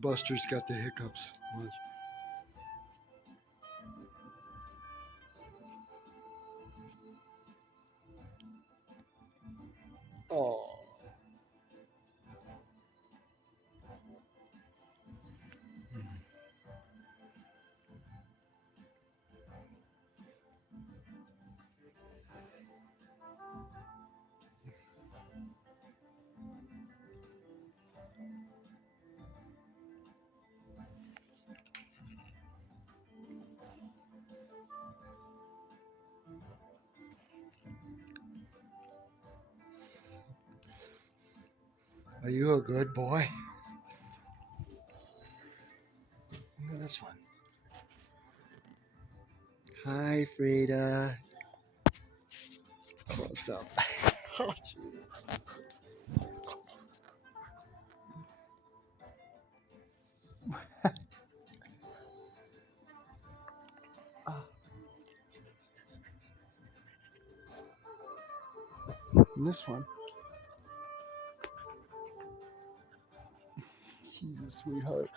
Buster's got the hiccups. Watch. Oh. Are you a good boy? Look at this one. Hi, Frida. What's up? Oh, jeez. And this one. She's a sweetheart.